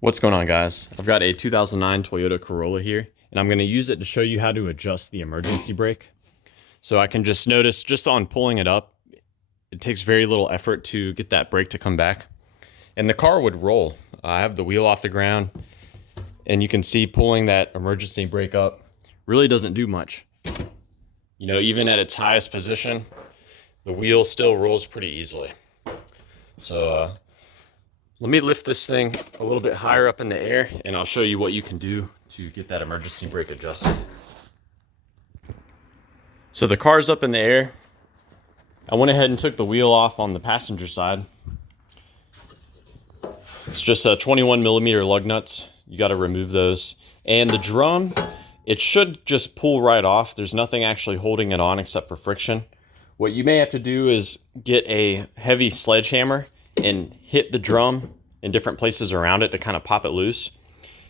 What's going on, guys? I've got a 2009 Toyota Corolla here, and I'm going to use it to show you how to adjust the emergency brake. So I can just notice, just on pulling it up, it takes very little effort to get that brake to come back. And the car would roll. I have the wheel off the ground, and you can see pulling that emergency brake up really doesn't do much. You know, even at its highest position, the wheel still rolls pretty easily. So, let me lift this thing a little bit higher up in the air and I'll show you what you can do to get that emergency brake adjusted. So the car's up in the air. I went ahead and took the wheel off on the passenger side. It's just a 21 millimeter lug nuts. You got to remove those. And the drum, it should just pull right off. There's nothing actually holding it on except for friction. What you may have to do is get a heavy sledgehammer and hit the drum in different places around it to kind of pop it loose.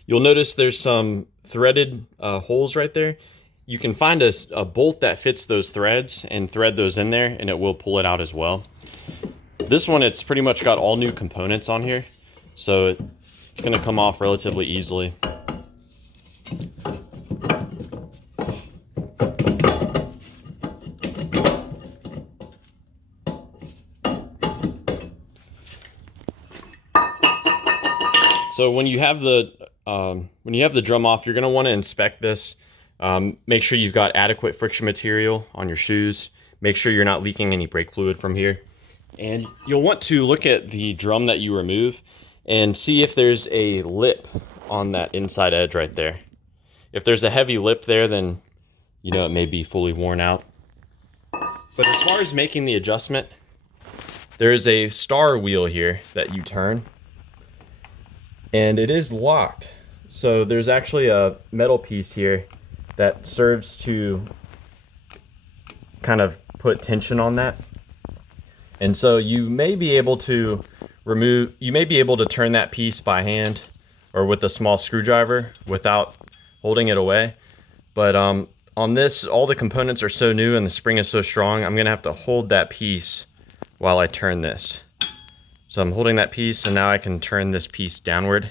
You'll notice there's some threaded holes right there. You can find a bolt that fits those threads and thread those in there, and it will pull it out as well. This one, it's pretty much got all new components on here, so it's going to come off relatively easily. So when you have the drum off, you're going to want to inspect this. Make sure you've got adequate friction material on your shoes. Make sure you're not leaking any brake fluid from here. And you'll want to look at the drum that you remove and see if there's a lip on that inside edge right there. If there's a heavy lip there, then you know it may be fully worn out. But as far as making the adjustment, there is a star wheel here that you turn. And it is locked. So there's actually a metal piece here that serves to kind of put tension on that. And so you may be able to turn that piece by hand or with a small screwdriver without holding it away. But on this, all the components are so new and the spring is so strong, I'm gonna have to hold that piece while I turn this. So I'm holding that piece, and now I can turn this piece downward,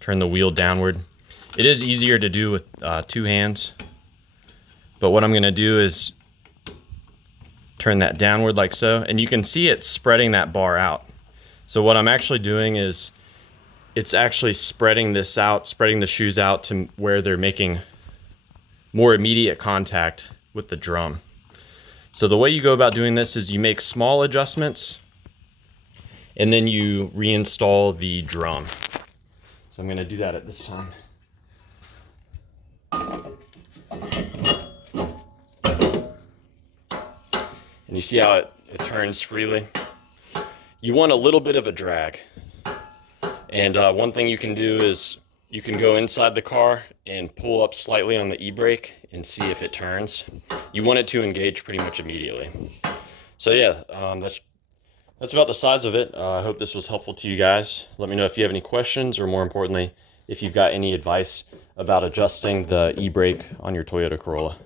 turn the wheel downward. It is easier to do with two hands, but what I'm going to do is turn that downward like so, and you can see it spreading that bar out. So what I'm actually doing is it's actually spreading this out, spreading the shoes out to where they're making more immediate contact with the drum. So the way you go about doing this is you make small adjustments and then you reinstall the drum. So I'm going to do that at this time. And you see how it turns freely? You want a little bit of a drag. And one thing you can do is you can go inside the car and pull up slightly on the e-brake and see if it turns. You want it to engage pretty much immediately. So yeah, that's about the size of it. I hope this was helpful to you guys. Let me know if you have any questions, or more importantly, if you've got any advice about adjusting the e-brake on your Toyota Corolla.